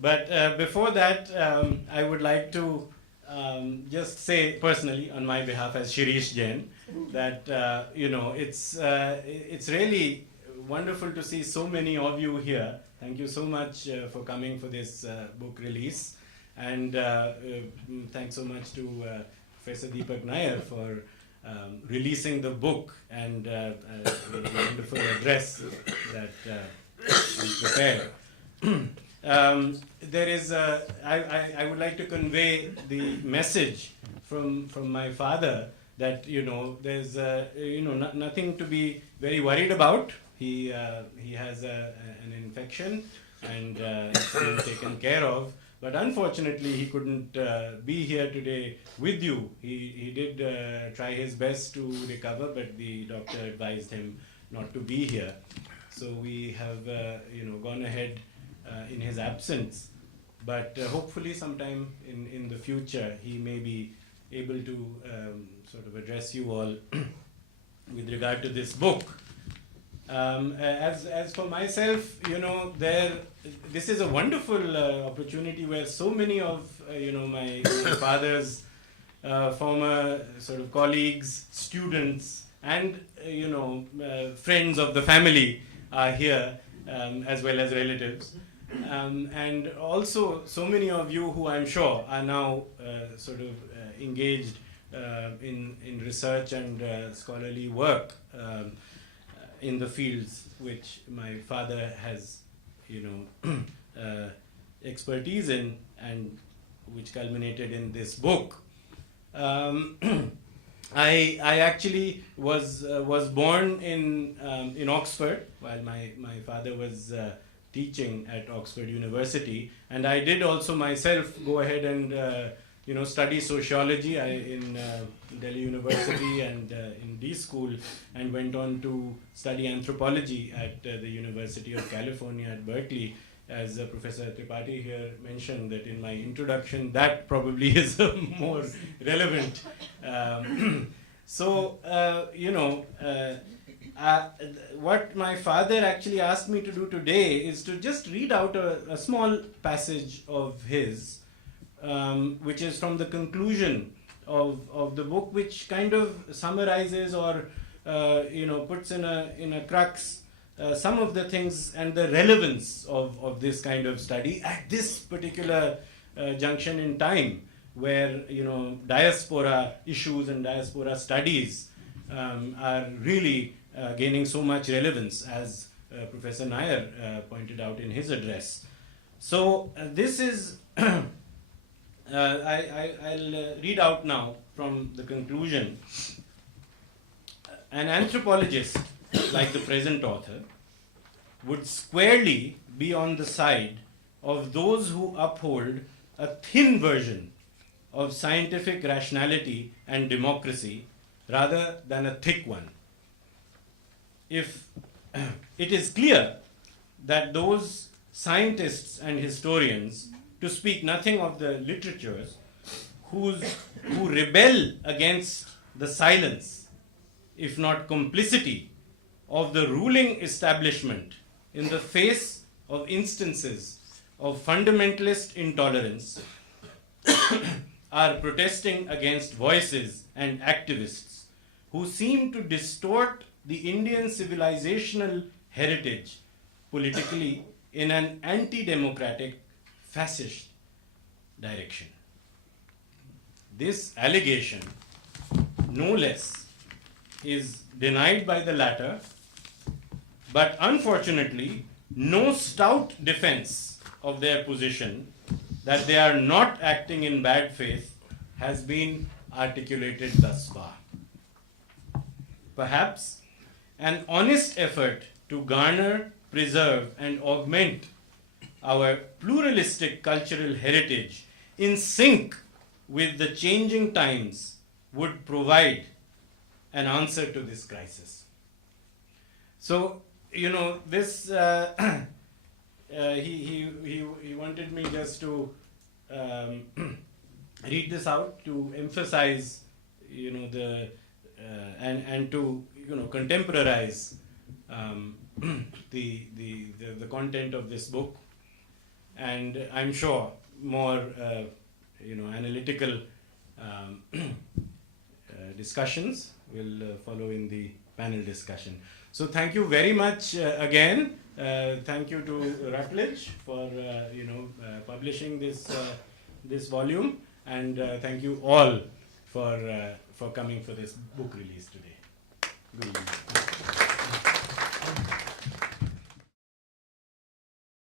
But before that, I would like to just say personally, on my behalf, as Shrish Jain, that it's really wonderful to see so many of you here. Thank you so much for coming for this book release, and thanks so much to Professor Deepak Nair for releasing the book and the wonderful address that he prepared. There is I would like to convey the message from my father that there's nothing to be very worried about. He has an infection and it's being taken care of. But unfortunately, he couldn't be here today with you. He did try his best to recover, but the doctor advised him not to be here. So we have gone ahead in his absence. But hopefully sometime in the future, he may be able to sort of address you all with regard to this book. As for myself, this is a wonderful opportunity where so many of my father's former sort of colleagues, students, and friends of the family are here, as well as relatives, and also so many of you who I'm sure are now sort of engaged in research and scholarly work. In the fields which my father has, expertise in, and which culminated in this book. I actually was born in Oxford while my father was teaching at Oxford University, and I did also myself go ahead and study sociology in Delhi University and in D School, and went on to study anthropology at the University of California at Berkeley. As Professor Tripathi here mentioned that in my introduction, that probably is more relevant. What my father actually asked me to do today is to just read out a small passage of his, which is from the conclusion of the book, which kind of summarizes or puts in a crux some of the things and the relevance of this kind of study at this particular junction in time, where diaspora issues and diaspora studies are really gaining so much relevance, as Professor Nair pointed out in his address. So this is I'll read out now from the conclusion. An anthropologist, like the present author, would squarely be on the side of those who uphold a thin version of scientific rationality and democracy rather than a thick one. If it is clear that those scientists and historians, to speak nothing of the literatures, who rebel against the silence, if not complicity, of the ruling establishment in the face of instances of fundamentalist intolerance, are protesting against voices and activists who seem to distort the Indian civilizational heritage politically in an anti-democratic, fascist direction. This allegation, no less, is denied by the latter, but unfortunately, no stout defense of their position that they are not acting in bad faith has been articulated thus far. Perhaps an honest effort to garner, preserve, and augment our pluralistic cultural heritage in sync with the changing times would provide an answer to this crisis. So, this he wanted me just to read this out to emphasize, and to contemporize the content of this book, and I'm sure more analytical discussions will follow in the panel discussion. So thank you very much again. Thank you to Routledge for publishing this volume, and thank you all for coming for this book release today. Good evening.